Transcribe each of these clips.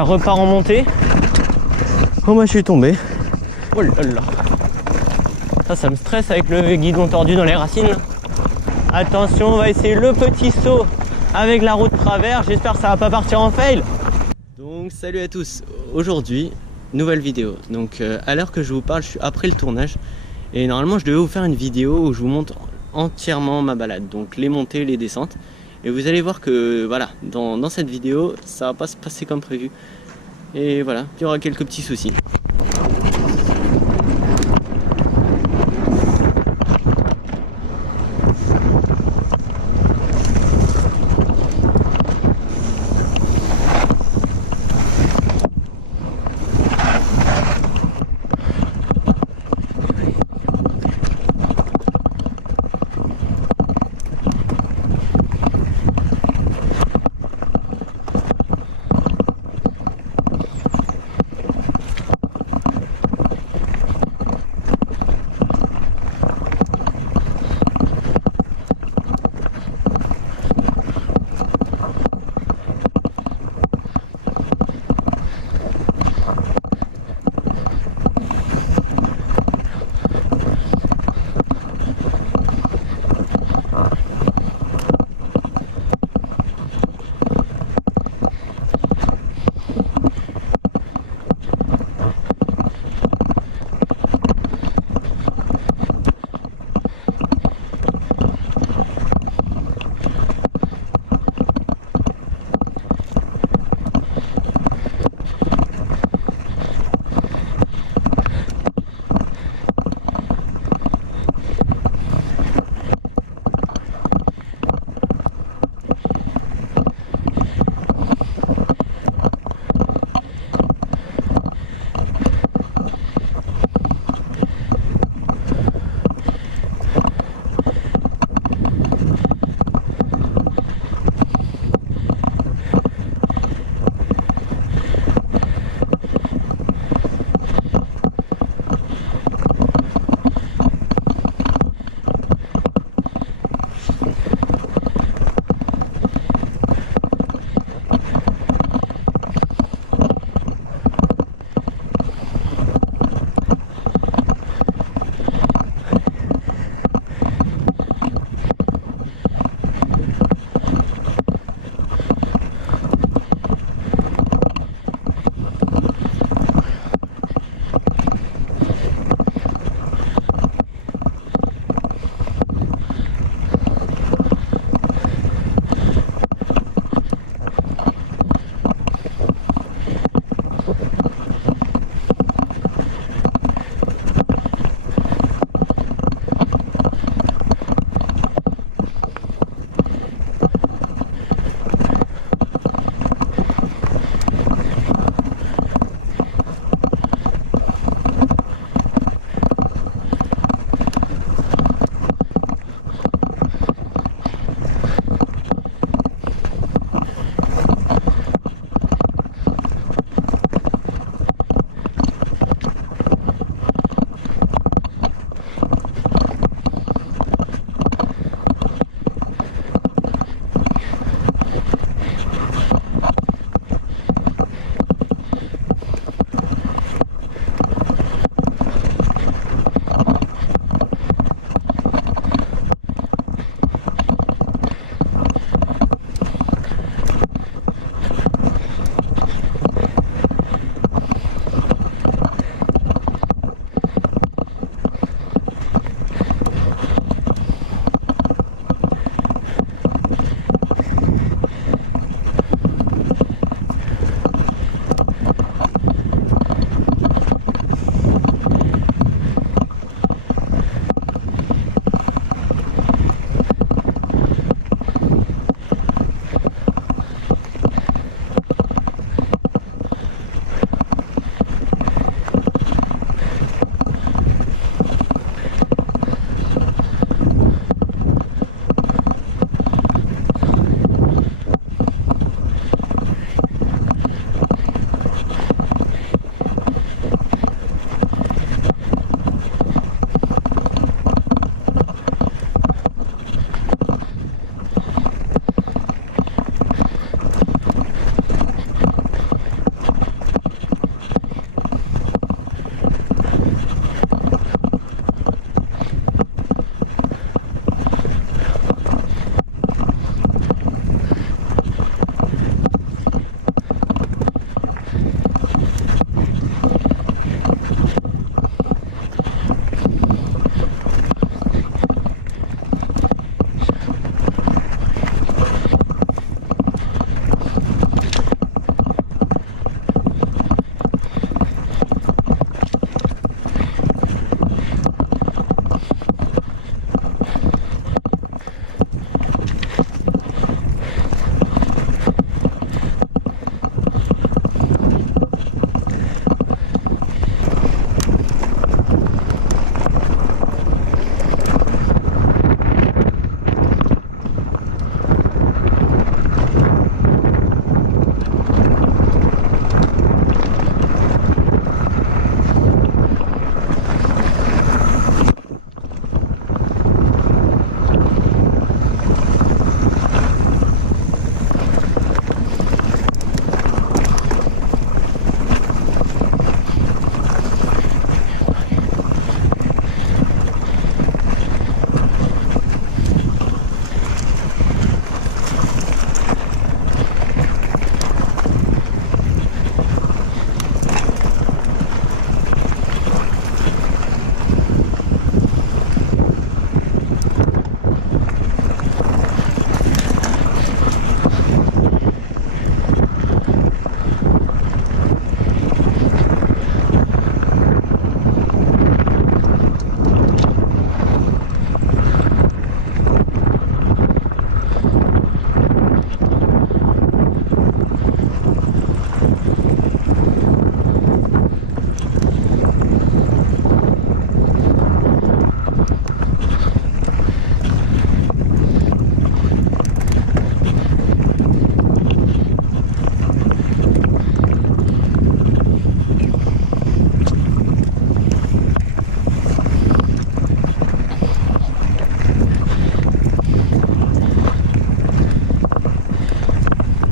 ça repart en montée. Oh moi je suis tombé. Oh là là. Ça me stresse avec le guidon tordu dans les racines. Attention, on va essayer le petit saut avec la roue de travers. J'espère que ça va pas partir en fail. Donc salut à tous. Aujourd'hui, nouvelle vidéo. Donc à l'heure que je vous parle, je suis après le tournage. Et normalement je devais vous faire une vidéo où je vous montre entièrement ma balade. Donc les montées, les descentes. Et vous allez voir que voilà, dans cette vidéo, ça va pas se passer comme prévu. Et voilà, il y aura quelques petits soucis.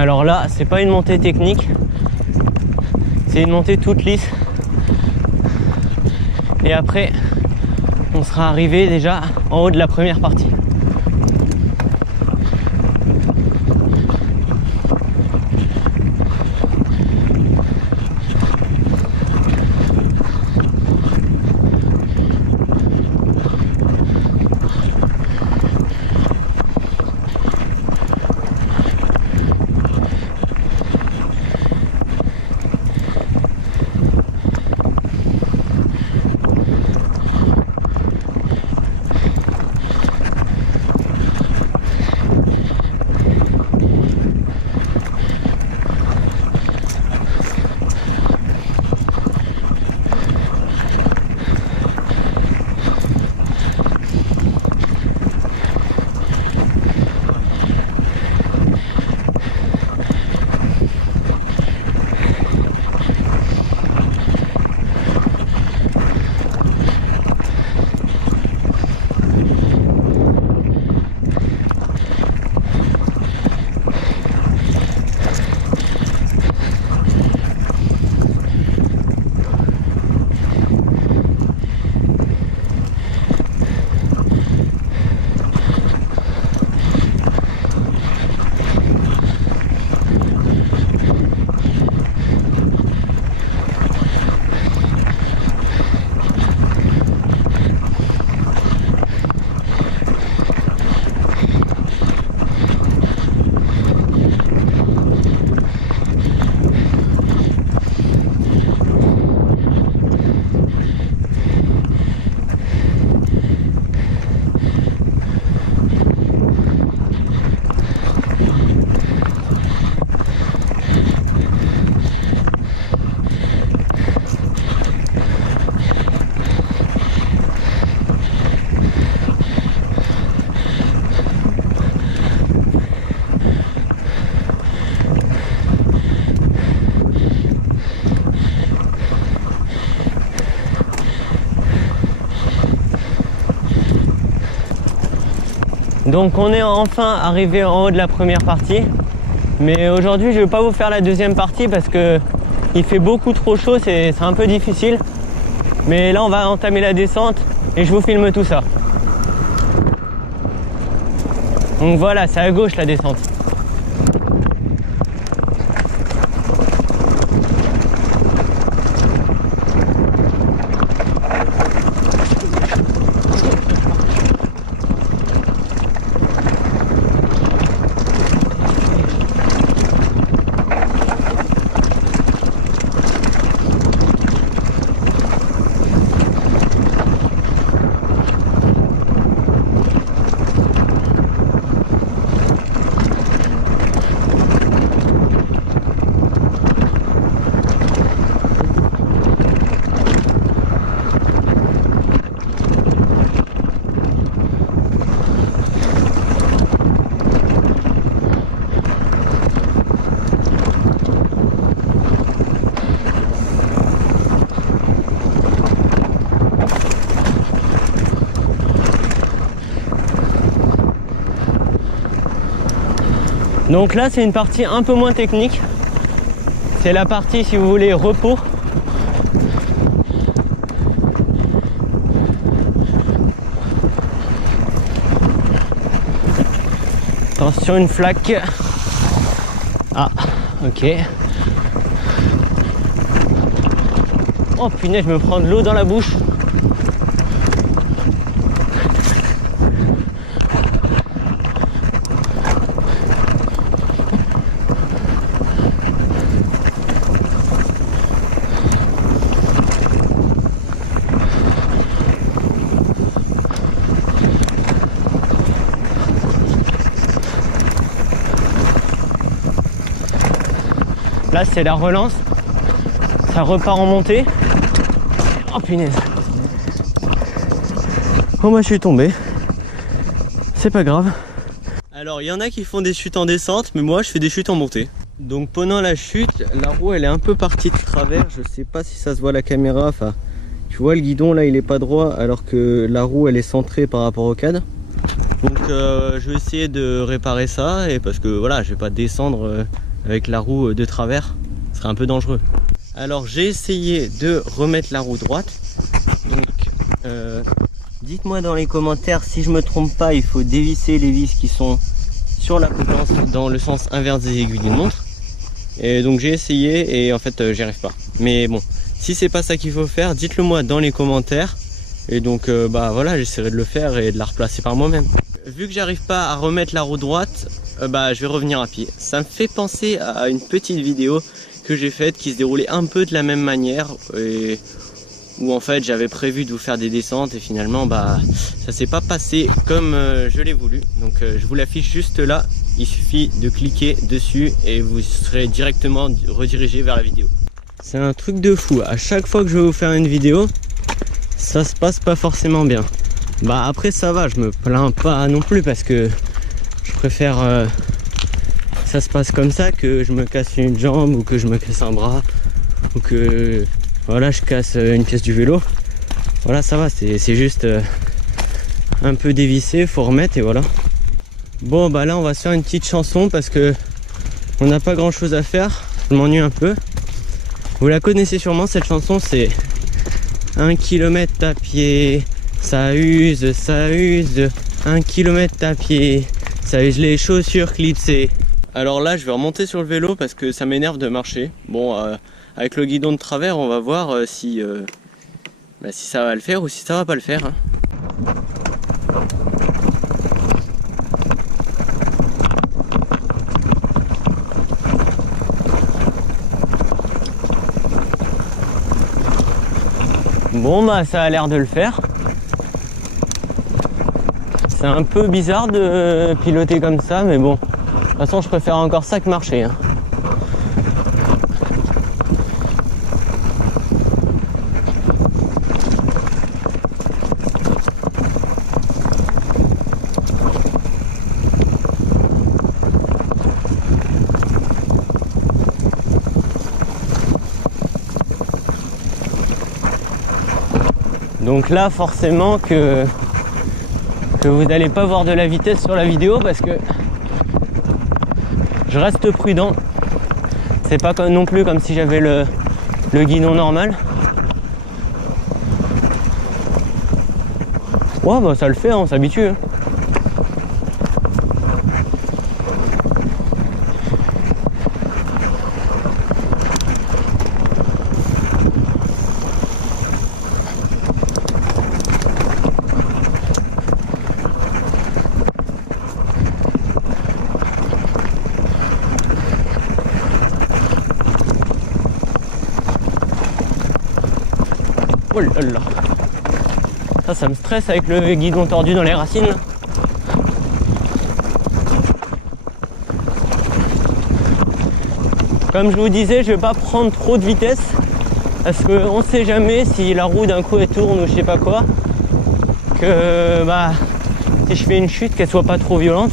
Alors là, c'est pas une montée technique, c'est une montée toute lisse. Et après, on sera arrivé déjà en haut de la première partie. Donc on est enfin arrivé en haut de la première partie. Mais aujourd'hui je ne vais pas vous faire la deuxième partie parce que il fait beaucoup trop chaud, c'est un peu difficile. Mais là on va entamer la descente et je vous filme tout ça. Donc voilà, c'est à gauche la descente. Donc là c'est une partie un peu moins technique. C'est la partie, si vous voulez, repos. Attention, une flaque. Ah, ok. Oh punaise, je me prends de l'eau dans la bouche. Là c'est la relance, ça repart en montée. Oh punaise. Oh moi je suis tombé, c'est pas grave. Alors il y en a qui font des chutes en descente, mais moi je fais des chutes en montée. Donc pendant la chute, la roue elle est un peu partie de travers, je sais pas si ça se voit à la caméra, enfin tu vois le guidon là il est pas droit alors que la roue elle est centrée par rapport au cadre. Donc je vais essayer de réparer ça, et parce que voilà je vais pas descendre avec la roue de travers, ce serait un peu dangereux. Alors j'ai essayé de remettre la roue droite. Donc dites-moi dans les commentaires si je me trompe pas, il faut dévisser les vis qui sont sur la potence dans le sens inverse des aiguilles d'une montre. Et donc j'ai essayé et en fait j'y arrive pas. Mais bon, si c'est pas ça qu'il faut faire, dites-le moi dans les commentaires. Et donc bah voilà, j'essaierai de le faire et de la replacer par moi-même. Vu que j'arrive pas à remettre la roue droite, bah je vais revenir à pied. Ça me fait penser à une petite vidéo que j'ai faite qui se déroulait un peu de la même manière et où en fait j'avais prévu de vous faire des descentes et finalement bah ça s'est pas passé comme je l'ai voulu. Donc je vous l'affiche juste là, il suffit de cliquer dessus et vous serez directement redirigé vers la vidéo. C'est un truc de fou, à chaque fois que je vais vous faire une vidéo, ça se passe pas forcément bien. Bah après ça va, je me plains pas non plus parce que je préfère ça se passe comme ça que je me casse une jambe ou que je me casse un bras ou que voilà je casse une pièce du vélo. Voilà ça va, c'est juste un peu dévissé, faut remettre et voilà. Bon bah là on va se faire une petite chanson parce que on n'a pas grand chose à faire, je m'ennuie un peu. Vous la connaissez sûrement cette chanson, c'est 1 km à pied, ça use, 1 km à pied, ça use les chaussures clipsées. Alors là je vais remonter sur le vélo parce que ça m'énerve de marcher. Bon avec le guidon de travers on va voir si ça va le faire ou si ça va pas le faire hein. Bon bah ça a l'air de le faire. C'est un peu bizarre de piloter comme ça mais bon. De toute façon je préfère encore ça que marcher hein. Donc là forcément que vous n'allez pas voir de la vitesse sur la vidéo parce que je reste prudent. C'est pas non plus comme si j'avais le guidon normal. Ouais bah ça le fait, hein, on s'habitue hein. Oh là là. Ça me stresse avec le guidon tordu dans les racines. Comme je vous disais, je vais pas prendre trop de vitesse parce qu'on sait jamais si la roue d'un coup elle tourne ou je sais pas quoi. Que bah si je fais une chute qu'elle soit pas trop violente.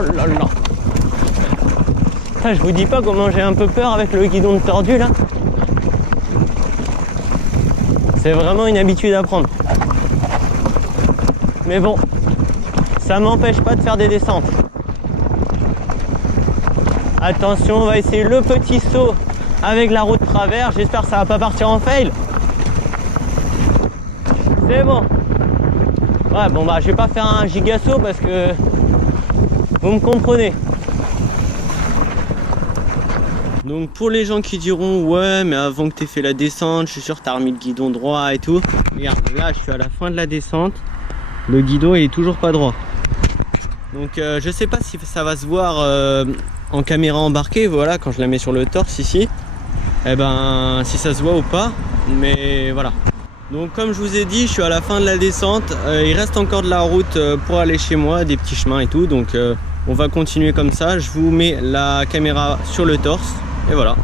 Oh là là. Ah, je vous dis pas comment j'ai un peu peur avec le guidon tordu là. C'est vraiment une habitude à prendre. Mais bon, ça m'empêche pas de faire des descentes. Attention, on va essayer le petit saut avec la roue de travers. J'espère que ça va pas partir en fail. C'est bon. Ouais, bon bah je vais pas faire un giga saut parce que vous me comprenez. Donc pour les gens qui diront ouais mais avant que tu aies fait la descente, je suis sûr que tu as remis le guidon droit et tout. Regarde, là je suis à la fin de la descente, le guidon il est toujours pas droit. Donc je sais pas si ça va se voir en caméra embarquée, voilà, quand je la mets sur le torse ici. Eh ben si ça se voit ou pas, mais voilà. Donc comme je vous ai dit, je suis à la fin de la descente, il reste encore de la route pour aller chez moi, des petits chemins et tout, donc on va continuer comme ça. Je vous mets la caméra sur le torse et voilà.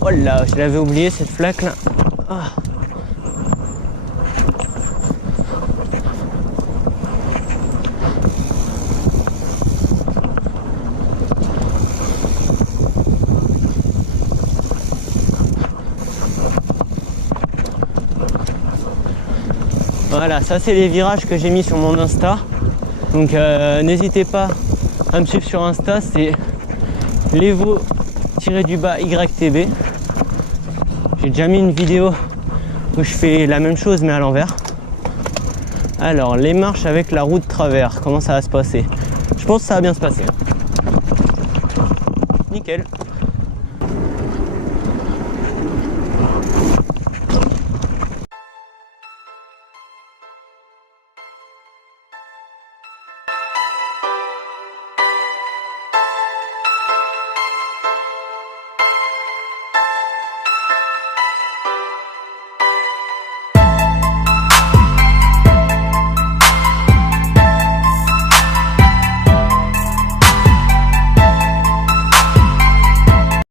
Oh là, je l'avais oublié cette flaque là. Ah. Voilà, ça c'est les virages que j'ai mis sur mon Insta. Donc n'hésitez pas à me suivre sur Insta, c'est levo-YTB. J'ai déjà mis une vidéo où je fais la même chose mais à l'envers. Alors les marches avec la roue de travers, comment ça va se passer? Je pense que ça va bien se passer. Nickel.